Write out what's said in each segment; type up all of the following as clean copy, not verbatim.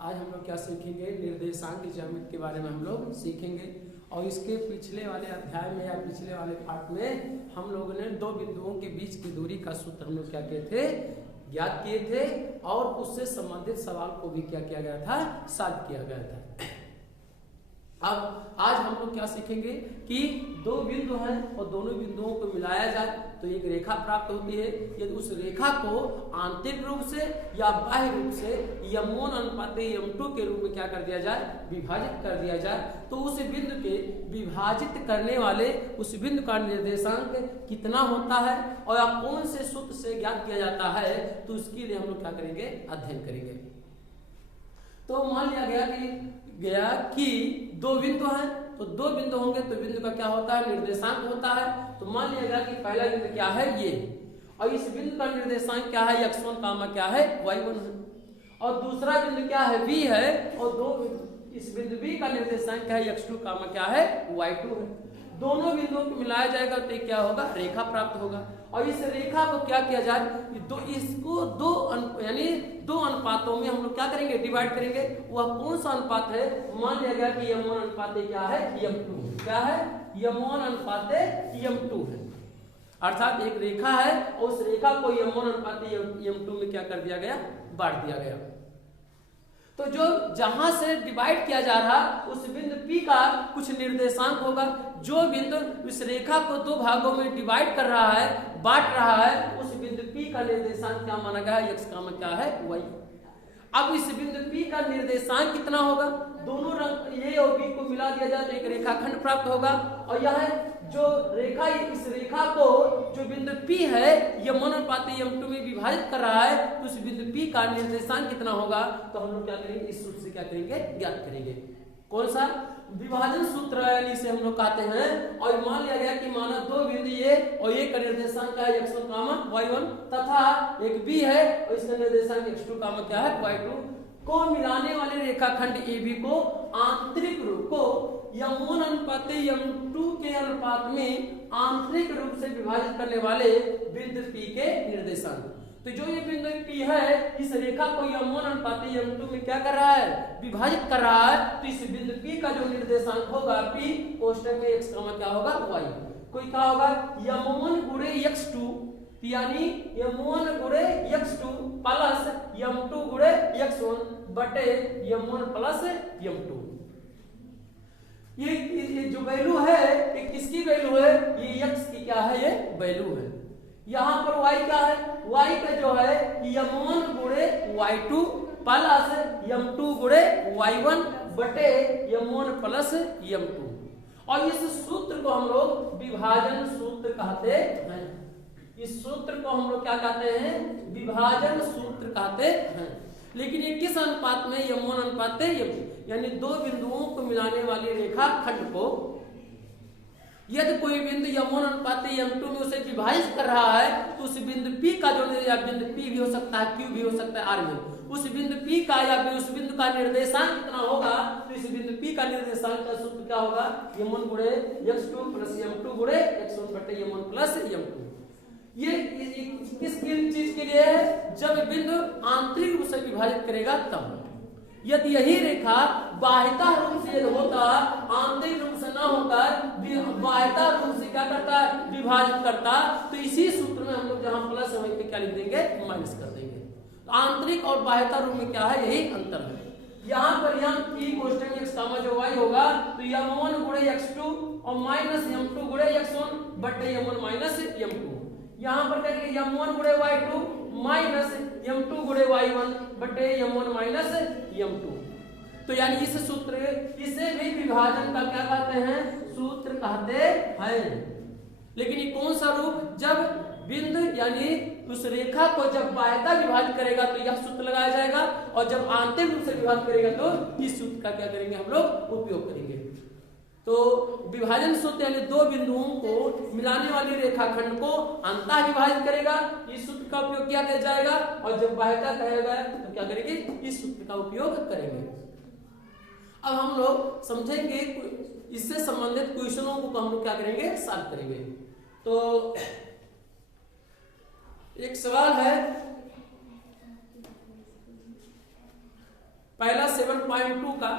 आज हम लोग क्या सीखेंगे, निर्देशांक ज्यामिति के बारे में हम लोग सीखेंगे। और इसके पिछले वाले अध्याय में या पिछले वाले पाठ में हम लोगों ने दो बिंदुओं के बीच की दूरी का सूत्र हम लोग क्या किए थे, ज्ञात किए थे, और उससे संबंधित सवाल को भी क्या किया गया था, सॉल्व किया गया था। अब आज हम लोग क्या सीखेंगे कि दो बिंदु हैं और दोनों बिंदुओं को मिलाया जाए तो एक रेखा प्राप्त होती है। यदि उस रेखा को आंतरिक रूप से या बाह्य रूप से m1 अनुपात m2 के रूप में क्या कर दिया जाए, विभाजित कर दिया जाए, तो उस बिंदु के विभाजित करने वाले उस बिंदु का निर्देशांक कितना होता है और कौन से सूत्र से ज्ञात किया जाता है, तो उसके लिए हम लोग क्या करेंगे, अध्ययन करेंगे। तो मान लिया गया कि दो बिंदु हैं, तो दो बिंदु होंगे तो बिंदु का क्या होता है, निर्देशांक होता है। तो मान लिया गया कि पहला बिंदु क्या है, ये, और इस बिंदु का निर्देशांक क्या है, x1 कामा क्या है, y1 है, और दूसरा बिंदु क्या है, v है, और दो इस बिंदु b का निर्देशांक क्या है, x2 कामा क्या है, y2 है। दोनों बिंदुओं को मिलाया जाएगा तो क्या होगा, रेखा प्राप्त होगा। और इस रेखा को क्या किया जाए, इसको यानी दो अनुपातों में हम लोग क्या करेंगे, डिवाइड करेंगे। वह कौन सा अनुपात है, मान लिया गया कि m1 अनुपात क्या है, m2, क्या है, m1 अनुपात m2 है। अर्थात एक रेखा है और उस रेखा को m1 अनुपात m2 में क्या कर दिया गया, बांट दिया गया। तो जो जहां से डिवाइड किया जा रहा उस बिंदु P का कुछ निर्देशांक होगा। जो बिंदु इस रेखा को दो भागों में डिवाइड कर रहा है, बांट रहा है, उस बिंदु P का निर्देशांक क्या माना गया है, x का मान क्या है, y। अब इस बिंदु P का निर्देशांक कितना होगा, दोनों रंग A और B को मिला दिया जाए तो एक रेखाखंड प्राप्त होगा। और यह जो रेखा, इस रेखा को जो बिंदु P है m1 अनुपात m2 में विभाजित कर रहा है, तो उस बिंदु P का निर्देशांक कितना होगा, तो हम लोग क्या करेंगे, इस सूत्र से क्या करेंगे, ज्ञात करेंगे। कौन सा, विभाजन सूत्र यानी इसे हम लोग कहते हैं। और मान लिया गया कि माना दो बिंदु A और A का निर्देशांक क्या है, x1 कामा y1, तथा एक B है और इसका निर्देशांक x2 कामा क्या है, y2 को मिलाने वाले रेखाखंड AB को आंतरिक रूप को m1 अनुपात m2 के अनुपात में आंतरिक रूप से विभाजित करने वाले बिंदु P के निर्देशांक। तो जो ये बिंदु P है, इस रेखा को m1 अनुपात m2 में क्या कर रहा है, विभाजित कर रहा है, तो इस बिंदु P का जो निर्देशांक होगा P कोष्टक में x का क्या होगा, y। कोई क्या होगा, m1 गुणे x2 यानी m1 गुणे x2 प्लस m2 गुणे x1 बटे m1 प्लस m2। ये जो वैल्यू है ये किसकी वैल्यू है, ये x की क्या है, ये वैल्यू है। यहाँ पर y क्या है, y का जो है m1 गुणे y2 प्लस m2 गुणे y1 बटे m1 प्लस m2। और इस सूत्र को हम लोग विभाजन सूत्र कहते हैं। इस सूत्र को हम लोग क्या कहते हैं, विभाजन सूत्र कहते हैं। लेकिन ये किस अनुपात में, m1 अनुपात m2, यानी दो बिंदुओं को मिलाने वाली रेखा खंड को यदि कोई बिंदु m1 अनुपात m2 में उसे विभाजित कर रहा है, तो उस बिंदु P का जो, या बिंदु P भी हो सकता है, Q भी हो सकता है, R में, उस बिंदु P का या उस बिंदु का निर्देशांक कितना होगा, तो इस बिंदु P का निर्देशांक का सूत्र क्या होगा, m1 गुणे x2 प्लस m2 गुणे x1 बटे m1 प्लस m2। ये किस चीज के लिए है, जब बिंदु आंतरिक रूप से विभाजित करेगा तब। यदि यही रेखा बाह्यता रूप से होता, आंतरिक रूप से ना होकर बाह्यता रूप से क्या करता है, विभाजित करता, तो इसी सूत्र में हम लोग जहां प्लस है वहीं पे क्या लिख देंगे, माइनस कर देंगे। तो आंतरिक और बाह्यता रूप में क्या है, यही अंतर है। यहाँ पर यहाँ P कोष्टक में x कामा जो y होगा, तो m1 गुणे x2 और माइनस m2 गुणे x1 बटे m1 माइनस m2। यहाँ पर कहेंगे m1 गुणे y2 माइनस m2 गुणे y1 बटे m1 माइनस m2। तो यानी इस सूत्र, इसे भी विभाजन का क्या कहते हैं, सूत्र कहते हैं। लेकिन ये कौन सा रूप, जब बिंदु यानी उस रेखा को जब बाह्यता विभाजित करेगा तो यह सूत्र लगाया जाएगा, और जब आंतरिक रूप से विभाजित करेगा तो इस सूत्र का क्या करेंगे, हम लोग उपयोग करेंगे। तो विभाजन सूत्र यानी दो बिंदुओं को मिलाने वाली रेखाखंड को अंतः विभाजित करेगा, इस सूत्र का उपयोग किया जाएगा। और जब बाह्यता कहेगा तो क्या करेंगे, इस सूत्र का उपयोग करेंगे। अब हम लोग समझेंगे इससे संबंधित क्वेश्चनों को हम लोग क्या करेंगे, सॉल्व करेंगे। तो एक सवाल है, पहला 7.2 का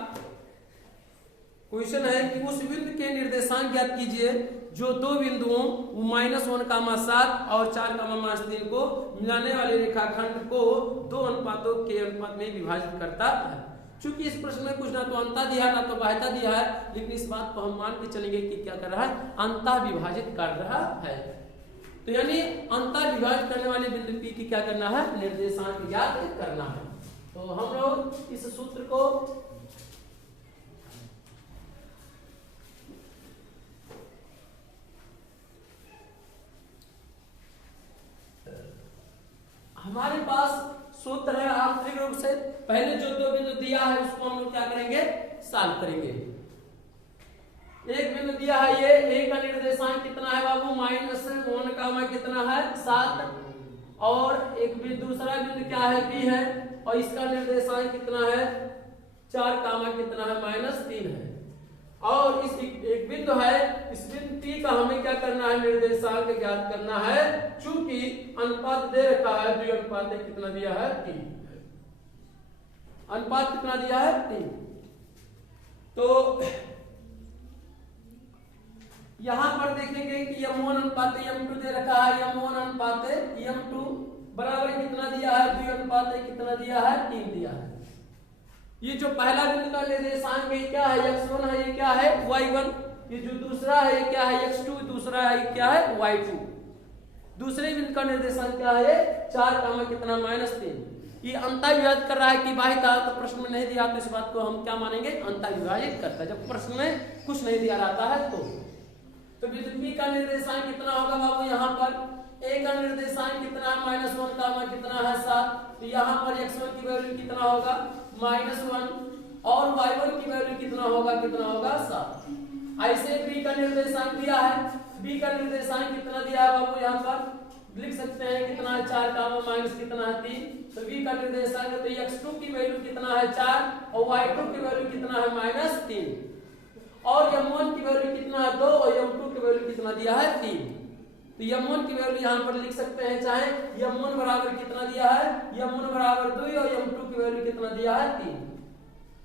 क्वेश्चन है कि उस बिंदु के निर्देशांक ज्ञात कीजिए जो दो बिंदुओं -1,7 और 4,3 को मिलाने वाले रेखाखंड को दो अनुपातों के अनुपात में विभाजित करता है। चूंकि इस प्रश्न में कुछ ना तो अंतः दिया है ना तो बाह्यता दिया है, लेकिन इस बात को हम मान के चलेंगे कि क्या कर रहा है, अंतः विभाजित कर रहा है। तो यानी अंतः विभाजित करने वाले बिंदु P की क्या करना है, निर्देशांक ज्ञात करना है। तो हम लोग इस सूत्र को हमारे पास सूत्र है आंतरिक रूप से, पहले जो दो बिंदु दिया है उसको हम लोग क्या करेंगे, सॉल्व करेंगे। एक बिंदु दिया है ये, ए का निर्देशांक कितना है बाबू, -1, कितना है 7, और एक बिंदु दूसरा बिंदु क्या है, बी है, और इसका निर्देशांक कितना है 4, कितना है -3 है। और इस एक बिंदु है, इस बिंदु P का हमें क्या करना है, निर्देशांक ज्ञात करना है। चूंकि अनुपात दे रखा है 2 अनुपात कितना दिया है 3, अनुपात कितना दिया है 3। तो यहां पर देखेंगे कि M1 अनुपात M2 दे रखा है, M1 अनुपात M2 बराबर कितना दिया है, 2 अनुपात कितना दिया है 3 दिया है। ये जो पहला बिंदु का निर्देशांक है क्या है, x1 है, ये क्या है y1। ये जो दूसरा है ये क्या है x2, दूसरा है ये क्या है y2। दूसरे बिंदु का निर्देशांक क्या है 4, कितना -3। ये अंतः विभाजित कर रहा है कि बाह्यता, तो प्रश्न में नहीं दिया तो इस बात को हम क्या मानेंगे, अंतः विभाजित करता है। जब प्रश्न में कुछ नहीं दिया रहता है तो बिंदु P का निर्देशांक कितना होगा बाबू, यहाँ पर A का निर्देशांक कितना है -1, कितना है 7। तो यहाँ पर x1 की वैल्यू कितना होगा -1, और y1 की वैल्यू कितना होगा 7। ऐसे B का निर्देशांक दिया है, B का निर्देशांक कितना दिया है बाबू, यहाँ पर लिख सकते हैं कितना है 4, कितना है 3। तो B का निर्देशांक तो x2 की वैल्यू कितना है 4, और y2 की वैल्यू कितना है -3, और M1 की वैल्यू कितना है 2, और M2 की वैल्यू कितना दिया है 3। तो M1 की वैल्यू यहाँ पर लिख सकते हैं, चाहे M1 बराबर कितना दिया है, M1 बराबर 2, और M2 की वैल्यू कितना दिया है 3।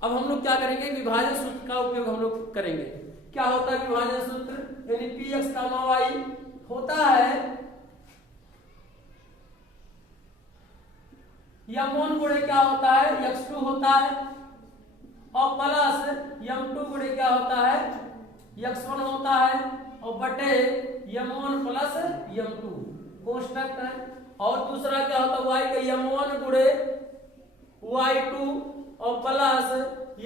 अब हम लोग क्या करेंगे, विभाजन सूत्र का उपयोग हम लोग करेंगे। क्या होता है विभाजन सूत्र, यानी Px, y होता है M1 गुणे क्या होता है x2 होता है, और प्लस M2 गुणे क्या होता है x1 होता है, और बटे M1 प्लस M2 कांस्टेंट है। और दूसरा क्या होता है y का M1 गुणे y2 और प्लस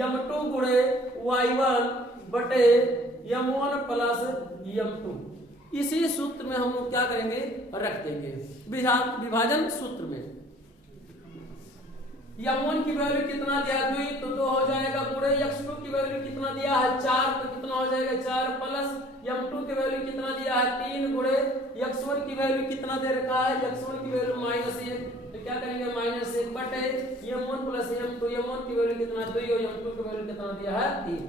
M2 गुणे y1 बटे M1 प्लस M2। इसी सूत्र में हम लोग क्या करेंगे, रख देंगे विभाजन सूत्र में। M1 की वैल्यू कितना दिया 2, तो 2 हो जाएगा, गुणे x2 की वैल्यू कितना दिया है 4, तो कितना हो जाएगा 4, प्लस M2 की वैल्यू कितना दिया है 3, गुणे x1 की वैल्यू कितना दे रखा है, x1 की वैल्यू -1, तो क्या करेंगे -1 बटे M1 प्लस M2। M1 की वैल्यू कितना 2, और M2 की वैल्यू कितना दिया है 3,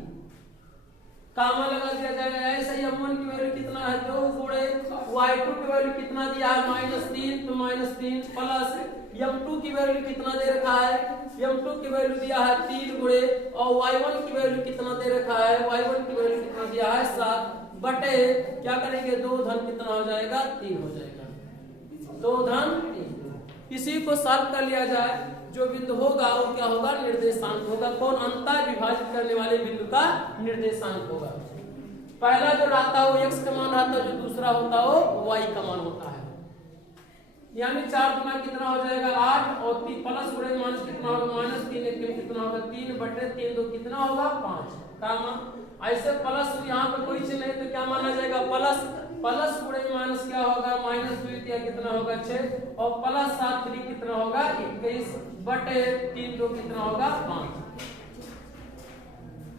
कामा लगा दिया जाएगा। ऐसे M1 की वैल्यू कितना है 2, गुणे y2 की वैल्यू कितना दिया है -3, तो -3 प्लस M2 की वैल्यू कितना दे रखा है, M2 की वैल्यू दिया है 3, गुणे और y1 की वैल्यू कितना दे रखा है, y1 की वैल्यू कितना दिया है 7, बटे क्या करेंगे 2 धन कितना हो जाएगा 3 हो जाएगा, 2 धन 3। इसी को सॉल्व कर लिया जाए, जो बिंदु होगा वो क्या होगा, निर्देशांक होगा। कौन, अंतः विभाजित करने वाले बिंदु का निर्देशांक होगा। पहला जो रहता है वो x का मान रहता है, जो दूसरा होता है वो y का मान होता है। यानी 4 गुना कितना हो जाएगा 8, और प्लस गुणे माइनस कितना होगा -3, एक कितना होगा 3 बटे 3, 2 कितना होगा 5, कामा। ऐसे प्लस यहाँ पे कोई चीज नहीं तो क्या माना जाएगा प्लस, प्लस गुणे माइनस क्या होगा -2 कितना होगा 6, और प्लस 7 3 कितना होगा 21 बटे 3, 2 कितना होगा 5।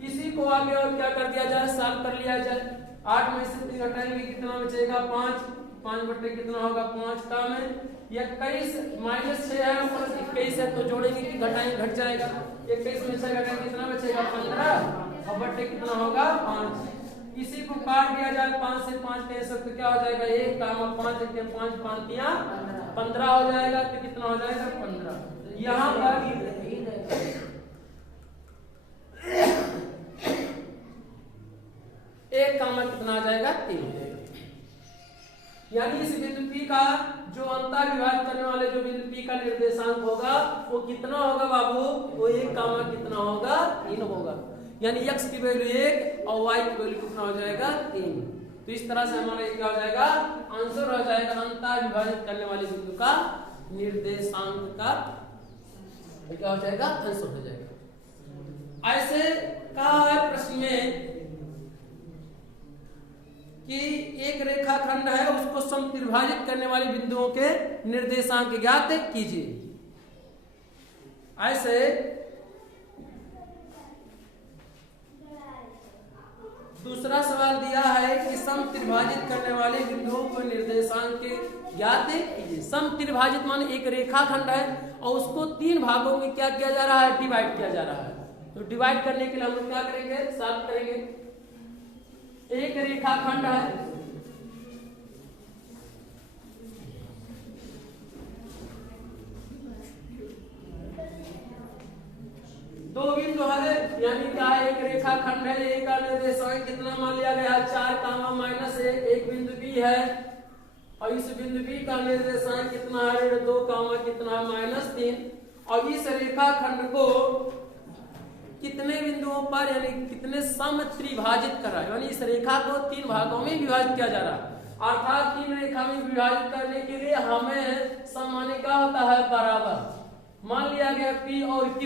इसी को आगे और क्या कर दिया जाए, सॉल्व कर लिया जाए। 8 में से 3 घटाएंगे कितना बचेगा 5, 5 बटे कितना होगा 5 का में 21 -6 है और 21 है, तो जोड़ेंगे कि घटाएंगे, घट जाएगा। 21 में 6 घटाएंगे कितना बचेगा 15, और बटे कितना होगा 5। इसी को काट दिया जाए, 5 से 5 कैसे, तो क्या हो जाएगा 1 काम 5 5 5 15 हो जाएगा, तो कितना हो जाएगा 15। यहाँ पर का निर्देशांक होगा वो कितना होगा बाबू, वो 1 कामा कितना होगा 3 होगा, यानी x की वैल्यू 1 और y की वैल्यू कितना हो जाएगा 3। तो इस तरह से हमारा ये क्या हो जाएगा, आंसर हो जाएगा अंतः विभाजित करने वाले बिंदु का निर्देशांक का क्या हो जाएगा, आंसर हो जाएगा। ऐसे कहा है प्रश्न में कि एक रेखाखंड है उसको समत्रिभाजित करने वाले बिंदुओं के निर्देशांक ज्ञात कीजिए। ऐसे दूसरा सवाल दिया है कि समत्रिभाजित करने वाले बिंदुओं को निर्देशांक ज्ञात कीजिए। समत्रिभाजित माने एक रेखाखंड है और उसको 3 भागों में क्या किया जा रहा है, डिवाइड किया जा रहा है। तो डिवाइड करने के लिए हम लोग क्या करेंगे, सॉल्व करेंगे। एक रेखाखंड है, दो बिंदु है, यानी क्या है, एक रेखाखंड है, एक का निर्देशांक कितना मान लिया गया 4 कामा -1, एक बिंदु बी है और इस बिंदु बी का निर्देशांक कितना है 2 कामा कितना -3, और इस रेखाखंड को कितने बिंदुओं पर यानी कितने समत्रिभाजित कर रहा है, यानी इस रेखा को 3 भागों में विभाजित किया जा रहा है। अर्थात 3 रेखा में विभाजित करने के लिए हमें सामान्य क्या होता है, बराबर। मान लिया गया P और Q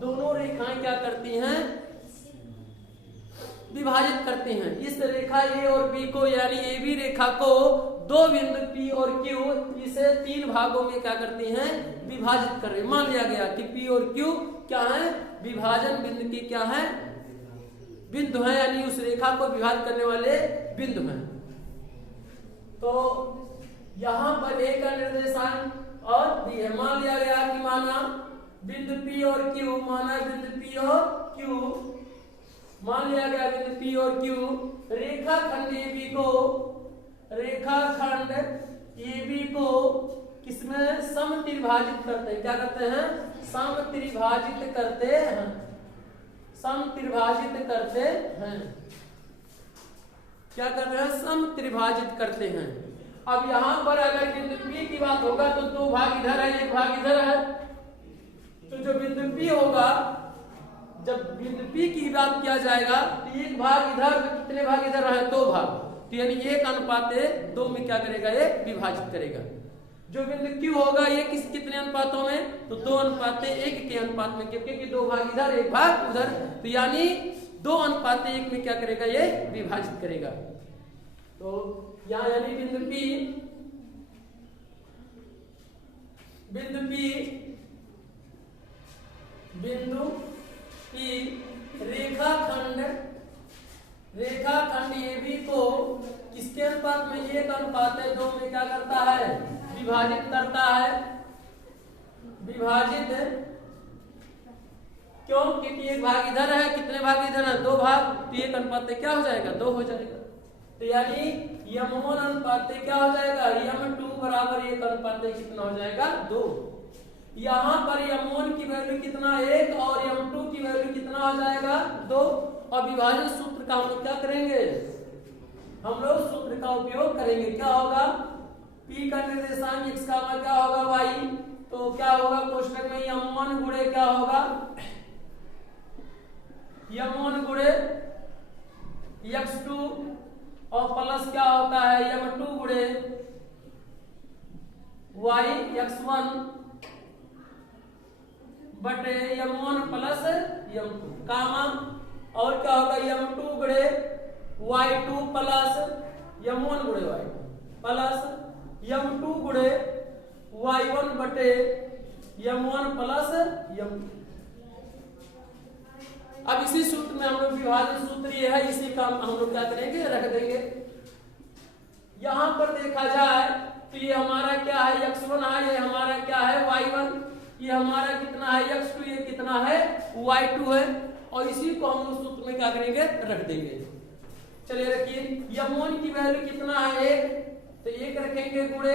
दोनों रेखाएं क्या करती हैं, विभाजित करती हैं। इस रेखा A और B को यानी AB रेखा को 2 बिंदु P और Q इसे 3 भागों में क्या करती हैं, विभाजित कर रही है। मान लिया गया कि P और Q क्या है, विभाजन बिंदु की क्या है, बिंदु है, यानी उस रेखा को विभाजित करने वाले बिंदु हैं। तो यहां पर A का निर्देशांक और B है। मान लिया गया कि माना बिंदु P और Q, माना बिंदु P और Q, मान लिया गया बिंदु P और Q रेखाखंड AB को किसमें समत्रिभाजित करते हैं, क्या करते हैं, समत्रिभाजित करते हैं, समत्रिभाजित करते हैं, क्या करते हैं, समत्रिभाजित करते हैं। अब यहां पर अगर बिंदु P की बात होगा तो 2 भाग इधर है, 1 भाग इधर है। तो जो बिंदु P होगा, जब बिंदु P की बात किया जाएगा तो 1 भाग इधर, कितने भाग इधर है, 2 भाग, तो यानी 1:2 में क्या करेगा, ये विभाजित करेगा। जो बिंदु Q होगा ये कितने अनुपातों में, तो 2:1 के अनुपात में, क्योंकि 2 भाग इधर 1 भाग उधर, तो यानी 2:1 में क्या करेगा, ये विभाजित करेगा। तो यहाँ यानी बिंदु P रेखाखंड AB को किसके अनुपात में, 1:2 में क्या करता है, विभाजित करता है। विभाजित क्यों, क्योंकि 1 भाग इधर है, कितने भाग इधर है, 2 भाग, तो 1:2 क्या हो जाएगा, 2 हो जाएगा। तो यानी M1 अनुपात क्या हो जाएगा, M2 बराबर 1:2 कितना हो जाएगा, 2। यहाँ पर M1 की वैल्यू कितना 1 और M2 की वैल्यू कितना हो जाएगा 2। और विभाजन सूत्र का हम लोग क्या करेंगे, हम लोग सूत्र का उपयोग करेंगे। क्या होगा, P का निर्देशांक x का मान क्या होगा y, तो क्या होगा कोष्टक में M1 गुणे क्या होगा, M1 गुणे x2 और प्लस क्या होता है M2 गुणे y x1 बटे M1 प्लस M2 कामा, और क्या होगा M2 गुणे y2 प्लस M1 गुणे y2 प्लस M2 गुणे y1 बटे M1 प्लस M2। अब इसी सूत्र में हम लोग विभाजन सूत्र ये है, इसी का हम लोग क्या करेंगे, रख देंगे। यहां पर देखा जाए तो ये हमारा क्या है x1 है, ये हमारा क्या है y1, ये हमारा कितना है x2, ये कितना है y2 है, और इसी को हम लोग सूत्र में क्या करेंगे, रख देंगे। चलिए रखिए M1 की वैल्यू कितना है 1, तो 1 रखेंगे गुणे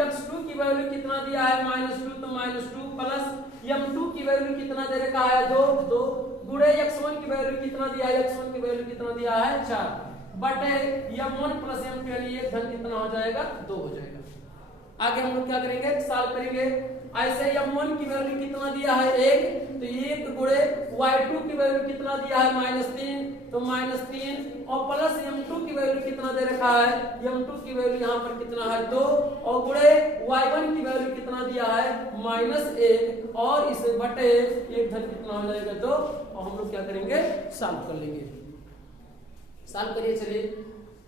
x2 की वैल्यू कितना दिया है -2, तो -2 प्लस M2 की वैल्यू कितना दे रखा है 2 गुणे x1 की वैल्यू कितना दिया है, x1 की वैल्यू कितना दिया है 4 बटे M1 प्लस M2 यानी 1 धन कितना हो जाएगा 2 हो जाएगा। आगे हम लोग क्या करेंगे, सॉल्व करेंगे। ऐसे m1 की वैल्यू कितना दिया है 1, तो 1 गुणे y2 की वैल्यू कितना दिया है -3, तो -3 और प्लस m2 की वैल्यू कितना दे रखा है, m2 की वैल्यू यहाँ पर कितना है 2 और गुणे y1 की वैल्यू कितना दिया है -1 और इसे बटे 1 धन कितना हो जाएगा 2 और हम लोग क्या करेंगे सॉल्व कर लेंगे। सॉल्व करिए, चलिए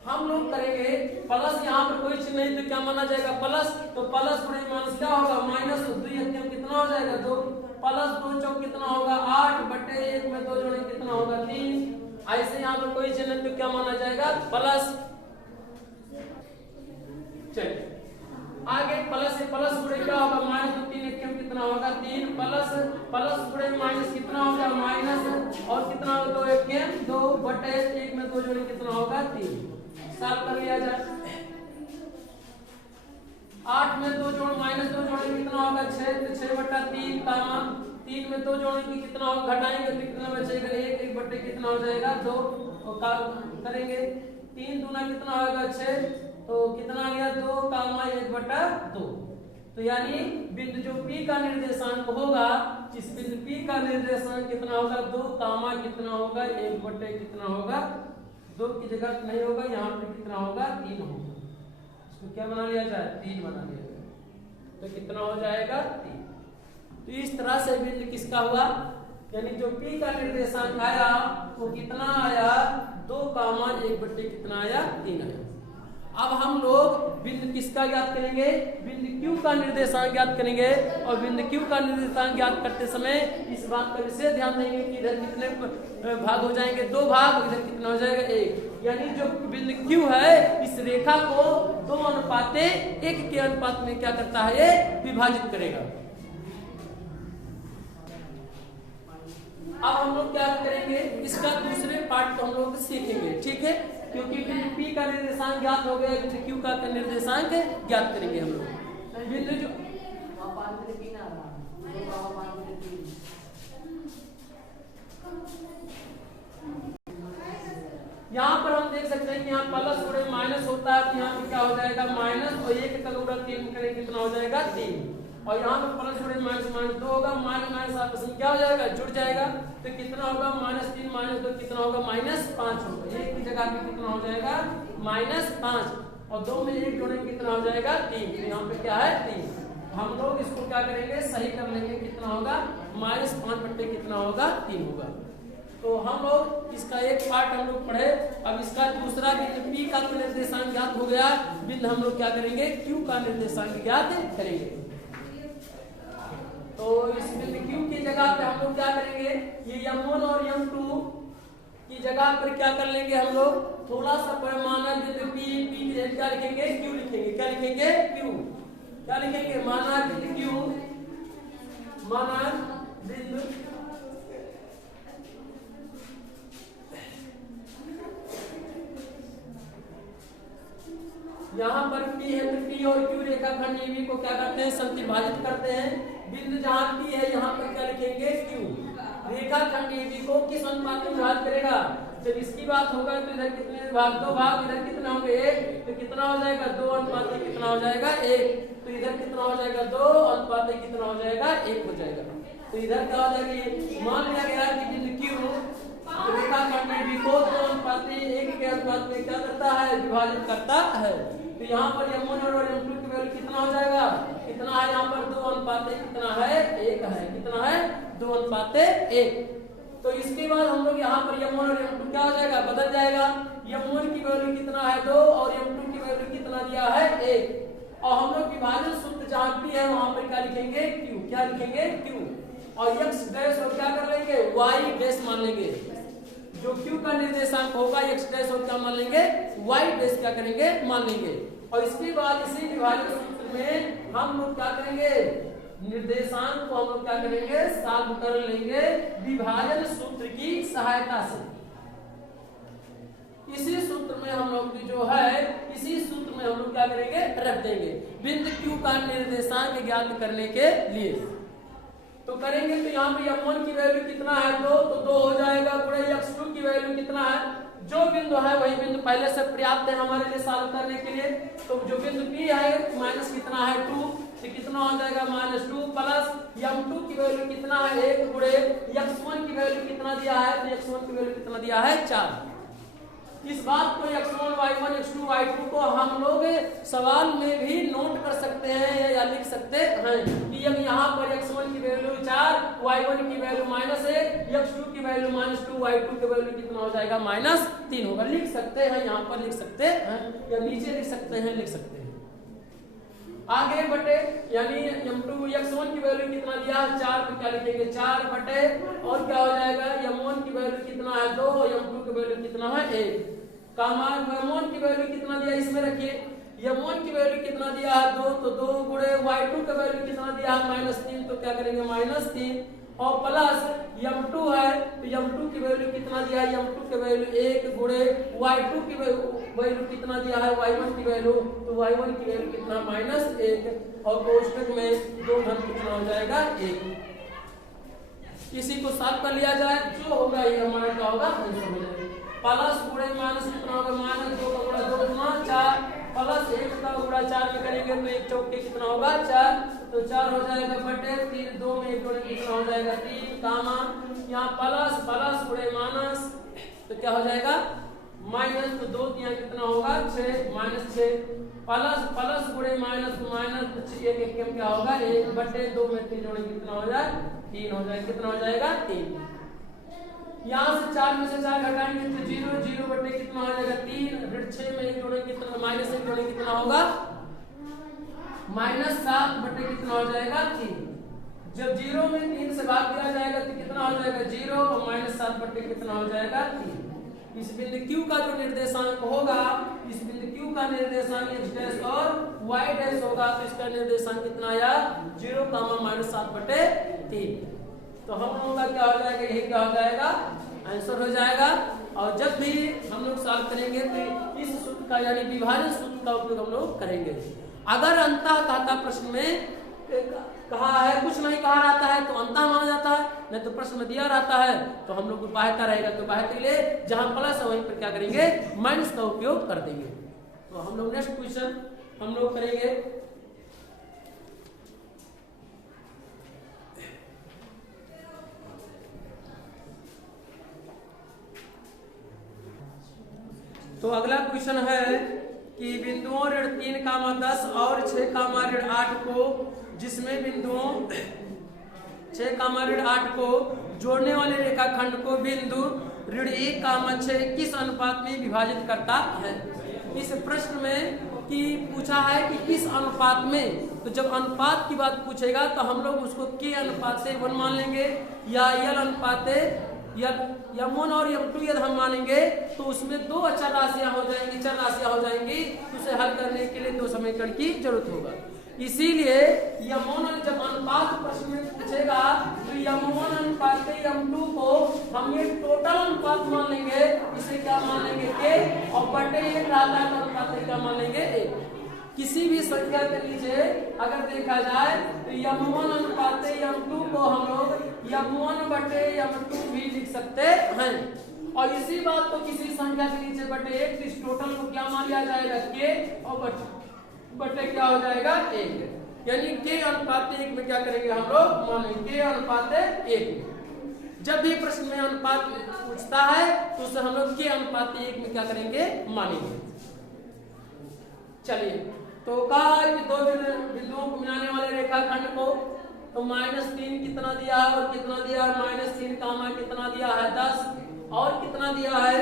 हम लोग करेंगे प्लस, यहाँ पर कोई चीज नहीं तो क्या माना जाएगा प्लस, तो प्लस गुणे माइनस क्या होगा माइनस, 2 कितना हो जाएगा 2, प्लस 2 चौक कितना होगा 8 बटे 1 में 2 जोड़े कितना होगा 3। ऐसे यहाँ पर कोई चीज नहीं तो क्या माना जाएगा प्लस। चलिए आगे प्लस से प्लस गुणे क्या होगा माइनस, 3 कितना होगा 3, प्लस प्लस गुणे माइनस कितना होगा माइनस और कितना होगा 2 1 2 बटे 1 में 2 जोड़े कितना होगा 3। सॉल्व कर लिया जाए, 8 में 2 जोड़ माइनस 2 जोड़े कितना होगा 6, तो 6 बटा 3 कामा 3 में 2 जोड़े की कितना होगा घटाएंगे तो कितना बचेगा 1, 1 बटे कितना हो जाएगा 2 और करेंगे 3 दूना कितना होगा 6, तो कितना आ गया 2 कामा 1 बटा 2। तो यानी बिंदु जो P का निर्देशांक होगा, इस बिंदु P का निर्देशांक कितना होगा 2 कामा कितना होगा 1 बटे कितना होगा 2 की जगह नहीं होगा, यहाँ पे कितना होगा 3 होगा। इसको क्या बना लिया जाए 3 बना लिया जाए, तो कितना हो जाएगा 3। तो इस तरह से बिंदु किसका हुआ, यानी जो P का निर्देशांक आया वो कितना आया 2 कामा 1 बटे कितना आया 3 आया। अब हम लोग बिंदु किसका ज्ञात करेंगे, बिंदु Q का निर्देशांक ज्ञात करेंगे और बिंदु Q का निर्देशांक ज्ञात करते समय इस बात पर विशेष ध्यान देंगे कि इधर कितने भाग हो जाएंगे 2 भाग, इधर कितना हो जाएगा 1, यानी जो बिंदु Q है इस रेखा को 2:1 के अनुपात में क्या करता है ये विभाजित करेगा। अब हम लोग क्या करेंगे इसका दूसरे पार्ट को हम लोग सीखेंगे, ठीक है, क्योंकि बिंदु P का निर्देशांक ज्ञात हो गया, बिंदु Q का निर्देशांक ज्ञात करेंगे हम लोग। बिंदु जो यहाँ पर हम देख सकते हैं कि यहाँ प्लस गुणे माइनस होता है, तो यहाँ पे क्या हो जाएगा माइनस और 1 का गुणा 3 करें कितना हो जाएगा 3, और यहाँ पे प्लस गुणे माइनस माइनस 2 होगा, माइनस माइनस आपस में क्या हो जाएगा जुड़ जाएगा, तो कितना होगा -3 -2 कितना होगा -5 होगा, 1 की जगह पे कितना हो जाएगा -5 और 2 में 1 जोड़ेंगे कितना हो जाएगा 3, तो यहाँ पे क्या है 3। हम लोग इसको क्या करेंगे सही कर लेंगे, कितना होगा -5 बटे कितना होगा 3 होगा। तो हम लोग इसका एक पार्ट हम लोग पढ़े, अब इसका दूसरा बिंदु P का निर्देशांक ज्ञात हो गया, बिंदु हम लोग क्या करेंगे Q का निर्देशांक ज्ञात करेंगे। तो इस बिंदु Q की जगह पे हम लोग क्या करेंगे, ये m1 और m2 की जगह पर क्या कर लेंगे हम लोग थोड़ा सा पैमाना बिंदु P की जगह क्या लिखेंगे Q लिखेंगे, क्या लिखेंगे Q, क्या लिखेंगे माना बिंदु Q, माना बिंदु यहाँ पर P है तो P और Q रेखाखंड AB को क्या करते हैं समद्विभाजित करते हैं। बिंदु जहाँ P है यहाँ पर क्या लिखेंगे Q, रेखाखंड AB को किस अनुपात में विभाजित करेगा, जब इसकी बात होगा तो इधर कितने भाग 2 भाग, इधर कितना होंगे 1, तो कितना हो जाएगा 2 अनुपात में कितना हो जाएगा 1, तो इधर कितना हो जाएगा 2 अनुपात में कितना हो जाएगा 1 हो जाएगा। तो इधर क्या हो जाएगा, मान लिया गया कि बिंदु Q रेखाखंड AB को 2 अनुपात 1 के अनुपात में क्या करता है विभाजित करता है। तो यहाँ पर m1 और m2 की वैल्यू कितना हो जाएगा, कितना है यहाँ पर 2 अनुपात कितना है 1 है, कितना है 2 अनुपात 1। तो इसके बाद हम लोग यहाँ पर m1 और m2 क्या हो जाएगा बदल जाएगा, m1 की वैल्यू कितना है 2 और m2 की वैल्यू कितना दिया है 1, और हम लोग विभाजन सूत्र जहाँ P है वहां पर क्या लिखेंगे Q, क्या लिखेंगे Q, और x डैश और क्या कर लेंगे y डैश मान लेंगे, जो Q का निर्देशांक होगा x डैश और क्या मान लेंगे y डैश क्या करेंगे मान लेंगे। और इसके बाद इसी विभाजन सूत्र में हम लोग क्या करेंगे निर्देशांक को हम लोग क्या करेंगे सॉल्व कर लेंगे विभाजन सूत्र की सहायता से। इसी सूत्र में हम लोग जो है इसी सूत्र में हम लोग क्या करेंगे रख देंगे बिंदु Q का निर्देशांक ज्ञात करने के लिए। तो करेंगे तो यहाँ पे m1 की वैल्यू कितना है 2, तो 2 हो जाएगा गुणे x2 की वैल्यू कितना है, जो बिंदु है वही बिंदु पहले से पर्याप्त है हमारे लिए सॉल्व करने के लिए। तो जो बिंदु P है माइनस कितना है 2, तो कितना हो जाएगा -2 प्लस m2 की वैल्यू कितना है 1 गुणे x1 की वैल्यू कितना दिया है, तो x1 की वैल्यू कितना दिया है 4। इस बात को x1 y1 x2 y2 को हम लोग सवाल में भी नोट कर सकते हैं या लिख सकते हैं कि यहाँ पर x1 की वैल्यू 4, y1 की वैल्यू -1, x2 की वैल्यू -2, y2 की वैल्यू कितना हो जाएगा -3 होगा। लिख सकते हैं, यहाँ पर लिख सकते हैं या नीचे लिख सकते हैं, लिख सकते हैं। आगे बटे यानी m2 x1 की वैल्यू कितना दिया है 4, तो क्या लिखेंगे 4 बटे और क्या हो जाएगा m1 की वैल्यू कितना है 2, m2 की वैल्यू कितना है 1, कामा m1 की वैल्यू कितना दिया इसमें रखिए, m1 की वैल्यू कितना दिया है 2, तो 2 गुणे y2 की वैल्यू कितना दिया है -3, तो क्या करेंगे -3 और प्लस m2 है तो m2 की वैल्यू कितना दिया है, m2 की वैल्यू 1 गुणे y2 की वैल्यू कितना दिया है y1 की वैल्यू, तो y1 की वैल्यू कितना -1 और कोष्टक में 2 धन कितना हो जाएगा 1। इसी को साफ कर लिया जाए जो होगा ये हमारा क्या होगा आंसर हो जाएगा। प्लस गुणे माइनस कितना होगा -2 का गुणा 2 गुना 4 प्लस 1 का गुणा 4 में करेंगे तो 1 चौके कितना होगा 4, तो 4 हो जाएगा बटे 3, 2 में 1 जोड़े कितना हो जाएगा 3, कामा यहाँ प्लस प्लस गुणे माइनस तो क्या हो जाएगा माइनस, तो 2 यहाँ कितना होगा 6 -6 प्लस प्लस गुणे माइनस तो माइनस, तो 1 1 क्या होगा 1 बटे 2 में 3 जोड़े कितना हो जाए 3 हो जाएगा, कितना हो जाएगा 3। यहाँ से 4 में से 4 घटाएंगे तो 0 0 बटे कितना हो जाएगा 3, फिर 6 में 1 जोड़े कितना -1 जोड़े कितना होगा -7 बटे कितना हो जाएगा 3। जब 0 में 3 से भाग दिया जाएगा तो कितना हो जाएगा 0 और -7 बटे कितना हो जाएगा 3। इस बिंदु Q का जो निर्देशांक होगा, इस बिंदु Q का निर्देशांक x डैश और y डैश होगा, तो इसका निर्देशांक कितना आया 0, -7 बटे 3। तो हम लोगों का क्या हो जाएगा, यही क्या हो जाएगा आंसर हो जाएगा। और जब भी हम लोग सॉल्व करेंगे तो इस सूत्र का यानी विभाजन सूत्र का उपयोग हम लोग करेंगे। अगर अंतःकहता प्रश्न में कहा है कुछ नहीं कहा रहता है तो अंतः माना जाता है, नहीं तो प्रश्न में दिया रहता है तो हम लोग को बाह्यता रहेगा, तो बाह्यता के लिए जहां प्लस है वहीं पर क्या करेंगे माइनस का उपयोग कर देंगे। तो हम लोग नेक्स्ट क्वेश्चन हम लोग करेंगे। तो अगला क्वेश्चन है कि बिंदुओं ऋण 3, 10 और 6, ऋण 8 को, जिसमें बिंदुओं 6, ऋण 8 को जोड़ने वाले रेखाखंड को बिंदु ऋण 1, 6 किस अनुपात में विभाजित करता है। इस प्रश्न में कि पूछा है कि किस अनुपात में, तो जब अनुपात की बात पूछेगा तो हम लोग उसको के अनुपात से 1 मान लेंगे या यल अनुपात m1 और m2 यदि हम मानेंगे तो उसमें 2 अचर राशियां हो जाएंगी, चर राशियां हो जाएंगी, उसे हल करने के लिए 2 समीकरण की जरूरत होगा। इसीलिए m1 जब अनुपात प्रश्न में पूछेगा तो m1 अनुपात m2 को हम ये टोटल अनुपात मान लेंगे, इसे क्या मान लेंगे के, और बटे 1 रहता है तो अनुपात क्या मान लेंगे 1। किसी भी संख्या के नीचे अगर देखा जाए तो m1 अनुपात m2 को हम लोग m1 बटे m2 भी लिख सकते हैं, और इसी बात को किसी संख्या के नीचे बटे 1 तो इस टोटल को क्या मान लिया जाएगा के, और बटे क्या हो जाएगा 1, यानी के अनुपात 1 में क्या करेंगे हम लोग मानेंगे के अनुपात 1। जब भी प्रश्न में अनुपात पूछता है तो उसे हम लोग के अनुपात 1 में क्या करेंगे मानेंगे। चलिए, तो कहा है कि 2 बिंदुओं को मिलाने वाले रेखाखंड को, तो -3 कितना दिया है और कितना दिया है -3, कितना दिया है 10 और कितना दिया है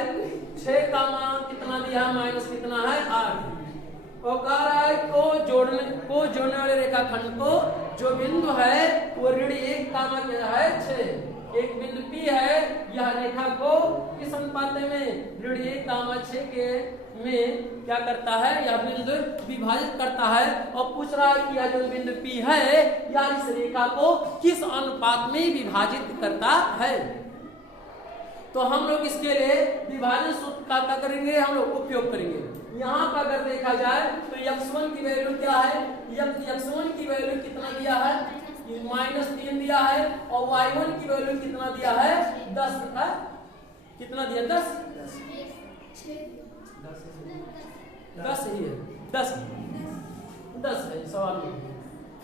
6, कितना दिया है माइनस कितना है 8। और कह रहा है को जोड़ने वाले रेखाखंड को जो बिंदु है वो ऋण 1, क्या है 6, एक बिंदु P है, यह रेखा को किस अनुपात में ऋण 1, 6 के में क्या करता है, यह बिंदु विभाजित करता है। और पूछ रहा है कि यह जो बिंदु P है यह इस रेखा को किस अनुपात में विभाजित करता है। तो हम लोग इसके लिए विभाजन सूत्र का क्या करेंगे, हम लोग उपयोग करेंगे। यहाँ पर अगर देखा जाए तो x1 की वैल्यू क्या है, x1 की वैल्यू कितना दिया है -3 दिया है, और y1 की वैल्यू कितना दिया है 10 है, कितना दिया 10 ही है 10 है सवाल में।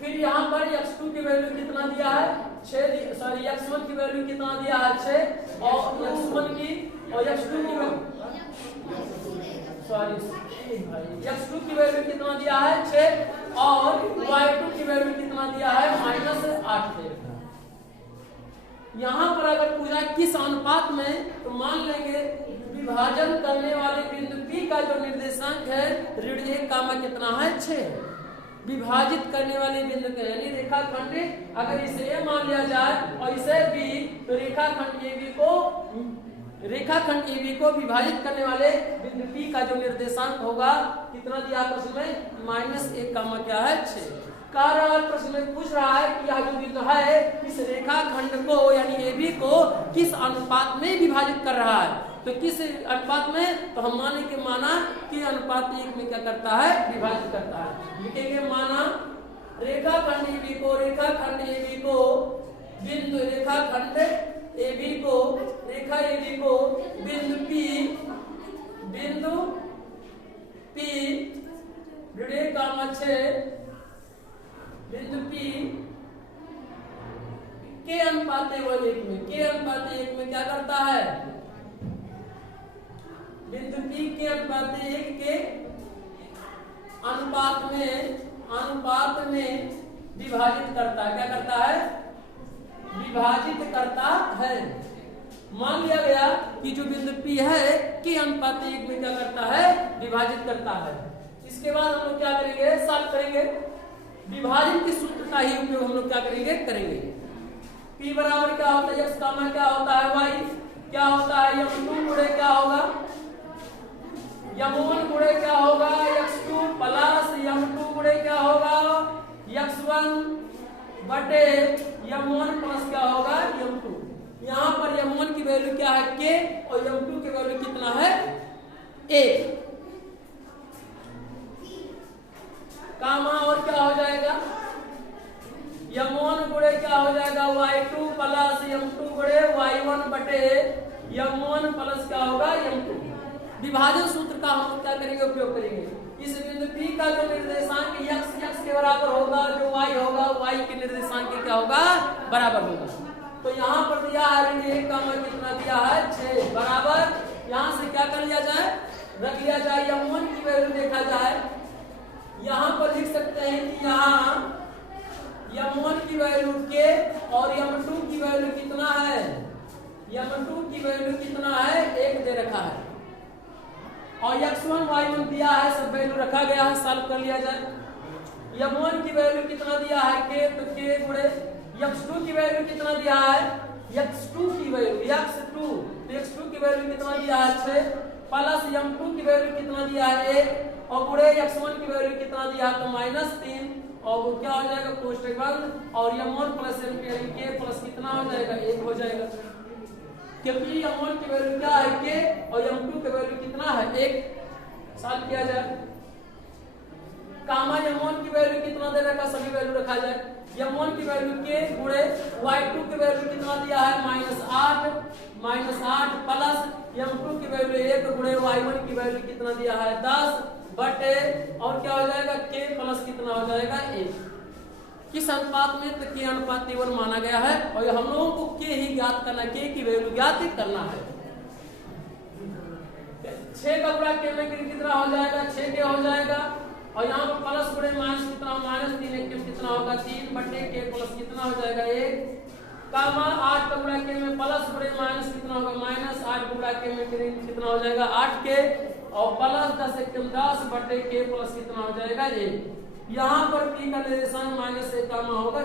फिर यहाँ पर x2 की वैल्यू कितना दिया है 6, सॉरी x1 की वैल्यू कितना दिया है 6 और x1 की और x2 की वैल्यू सॉरी x2 की वैल्यू कितना दिया है 6 और y2 की वैल्यू कितना दिया है -8 दे रखा है। यहाँ पर अगर पूछा किस अनुपात में तो मान लेंगे विभाजन करने वाले बिंदु P का जो निर्देशांक है ऋण 1 कामा कितना है 6 विभाजित करने वाले बिंदु के यानी रेखाखंड अगर इसे A मान लिया जाए और इसे B तो रेखाखंड AB को विभाजित करने वाले बिंदु P का जो निर्देशांक होगा कितना दिया प्रश्न में -1 कामा क्या है 6। कार्य प्रश्न में पूछ रहा है कि यह जो बिंदु है इस रेखाखंड को यानी AB को किस अनुपात में विभाजित कर रहा है तो किस अनुपात में तो हम माने के माना कि अनुपात 1 में क्या करता है विभाजित करता है। लिखेंगे माना रेखाखंड AB को बिंदु रेखाखंड AB को रेखा AB को बिंदु P ऋण 1 कामा 6 बिंदु P के अनुपात 1 में क्या करता है बिंदु P के अनुपात 1 के अनुपात में विभाजित करता है। क्या करता है विभाजित करता है। मान लिया गया कि जो बिंदु P है के अनुपात 1 में क्या करता है विभाजित करता है। इसके बाद हम लोग क्या करेंगे सॉल्व करेंगे विभाजन के सूत्र का ही उपयोग हम लोग क्या करेंगे P बराबर क्या होता है x कामा क्या होता है y क्या होता है m2 गुणे क्या होगा m1 गुणे क्या होगा x2 प्लस m2 गुणे क्या होगा x1 बटे m1 प्लस क्या होगा m2। यहाँ पर m1 की वैल्यू क्या है k और m2 की वैल्यू कितना है 1 कामा और क्या हो जाएगा m1 गुणे क्या हो जाएगा y2 प्लस m2 गुणे y1 बटे m1 प्लस क्या होगा m2। विभाजन सूत्र का हम क्या करेंगे उपयोग करेंगे। इस बिंदु P का जो निर्देशांक x के बराबर होगा जो y होगा y के निर्देशांक के क्या होगा बराबर होगा। तो यहाँ पर दिया है ऋण 1 कामा कितना दिया है 6 बराबर यहाँ से क्या कर लिया जाए रख लिया जाए m1 की वैल्यू देखा जाए यहाँ पर लिख सकते हैं कि यहाँ m1 की वैल्यू k और m2 की वैल्यू कितना है m2 की वैल्यू कितना है 1 दे रखा है और x1 y1 दिया है सब वैल्यू रखा गया है सॉल्व कर लिया जाए। m1 की वैल्यू कितना दिया है k तो k गुणे x2 की वैल्यू कितना दिया है x2 की वैल्यू x2 की वैल्यू कितना दिया है 6 प्लस m2 की वैल्यू कितना दिया है 1 और गुणे x1 की वैल्यू कितना दिया है तो -3 और वो क्या हो जाएगा कोष्टक बंद और m1 plus m k plus कितना हो जाएगा 1 हो जाएगा क्योंकि m1 की वैल्यू क्या है k और m2 की वैल्यू कितना है 1 सॉल्व किया जाए। कामा m1 की वैल्यू कितना दे रखा सभी वैल्यू रखा जाए m1 की वैल्यू k गुणे y2 की वैल्यू कितना दिया है -8 प्लस m2 की वैल्यू 1 गुणे y1 की वैल्यू कितना दिया है 10 बटे और क्या हो जाएगा k प्लस कितना हो जाएगा 1। किस अनुपात में तो k अनुपात 1 माना गया है और हम लोगों को k ही ज्ञात करना k की वैल्यू ज्ञात करना है। 6 का गुणा k में कितना हो जाएगा 6 k हो जाएगा और यहाँ पर प्लस गुणे माइनस कितना -3 कितना होगा 3 बटे k प्लस कितना हो जाएगा 1 कामा 8 का गुणा k में प्लस गुणे माइनस कितना होगा -8 गुणा k में कितना हो जाएगा 8 k और प्लस 10 बटे k प्लस कितना हो जाएगा 1। यहाँ पर p का निर्देशांक -1 कामा होगा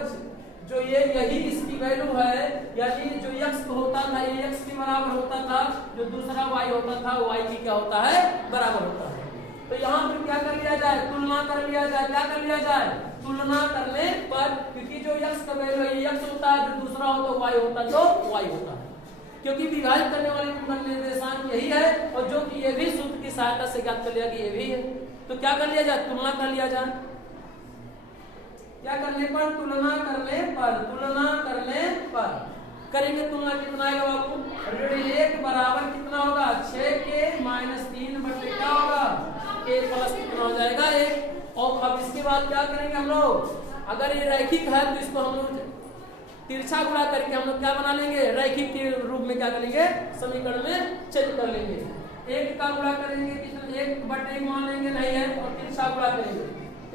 जो यही इसकी वैल्यू है यानी जो x होता था ये x के बराबर होता था जो दूसरा y होता था y की क्या होता है बराबर होता है। तो यहाँ पर क्या कर लिया जाए तुलना कर लिया जाए क्या कर लिया जाए तुलना करने पर क्योंकि जो x का वैल्यू है x होता है जो दूसरा हो तो y होता है तो y होता है क्योंकि विभाजित करने वाले निर्देशांक यही है और जो कि ये भी सूत्र की सहायता से ज्ञात कर लिया कि ये भी है। तो क्या कर लिया जाए तुलना कर लिया जाए क्या करने पर तुलना करने पर करेंगे तुलना कितना आएगा बाबू ऋण 1 बराबर कितना होगा 6 के -3 बटे क्या होगा k प्लस कितना हो जाएगा 1 और अब इसके बाद क्या करेंगे हम लोग अगर ये रैखिक है तो इसको हम लोग तिरछा गुणा करके हम लोग क्या बना लेंगे, रैखिक के रूप में क्या करेंगे, समीकरण में चेंज कर लेंगे। एक का गुणा करेंगे कितना, एक बटे एक मान लेंगे नहीं है, और तिरछा गुणा करेंगे।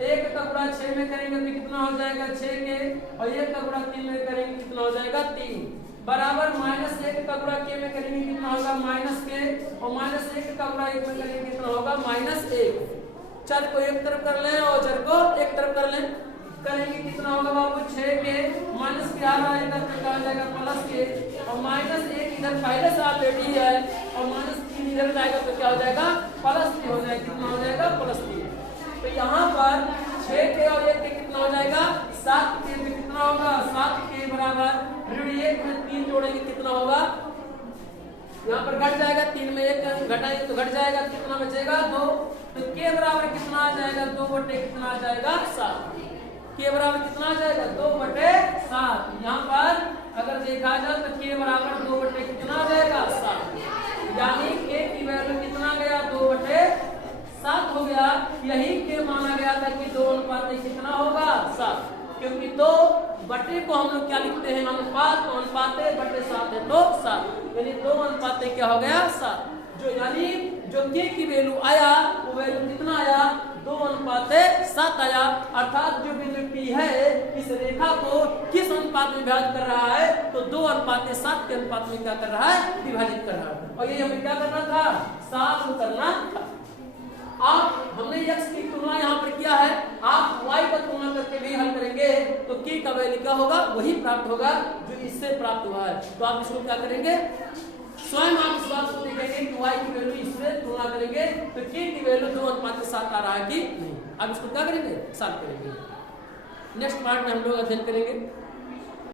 एक का गुणा 6 में करेंगे तो कितना हो जाएगा 6 के, और एक का गुणा 3 में करेंगे कितना हो जाएगा 3, बराबर -1 का गुणा के में करेंगे कितना होगा -k, और -1 का गुणा 1 में करेंगे कितना होगा -1। चर को एक तरफ कर लें और चर को एक तरफ कर लें, करेंगे कितना होगा बाबू 6 के, माइनस के आ रहा है इधर पे क्या हो जाएगा प्लस के, और -1 इधर पहले से ऑलरेडी है, और -3 इधर जाएगा तो क्या हो जाएगा +3 हो जाएगा, कितना हो जाएगा +3। तो यहाँ पर 6 के और 1 के कितना हो जाएगा 7 के, में कितना होगा 7 के बराबर ऋण 1 में 3 जोड़ेंगे कितना होगा, यहाँ पर घट जाएगा, 3 में 1 घटाएंगे तो घट जाएगा, कितना बचेगा 2, तो के बराबर कितना आ जाएगा 2 बटे कितना आ जाएगा 7, के बराबर कितना आ जाएगा 2 बटे 7। यहाँ पर अगर देखा जाए तो के बराबर 2 बटे कितना आ जाएगा 7, यानी के की वैल्यू कितना गया 2 बटे 7 हो गया। यही के माना गया था कि 2 अनुपात कितना होगा 7, क्योंकि 2 बटे को हम लोग क्या लिखते हैं अनुपात, तो अनुपात बटे 7 है तो 7, यानी 2 अनुपात क्या हो गया 7, जो यानी जो के की वैल्यू आया वो वैल्यू कितना आया 2 अनुपात 7 आया। अर्थात जो बिंदु P है इस रेखा को किस अनुपात में विभाजित कर रहा है, तो 2 अनुपात 7 के अनुपात में क्या कर रहा है विभाजित कर रहा है, और ये हमें क्या करना था साफ करना था। आप हमने x की तुलना यहाँ पर किया है, आप y का तुलना करके भी हल करेंगे तो k का वैल्यू क्या होगा वही प्राप्त होगा जो इससे प्राप्त हुआ है। तो आप इसको क्या करेंगे स्वयं आप इस बात को देखेंगे कि y की वैल्यू इससे तुलना करेंगे तो k की वैल्यू 2 अनुपात 7 आ रहा है कि नहीं। अब इसको क्या करेंगे सॉल्व करेंगे। नेक्स्ट पार्ट में हम लोग अध्ययन करेंगे।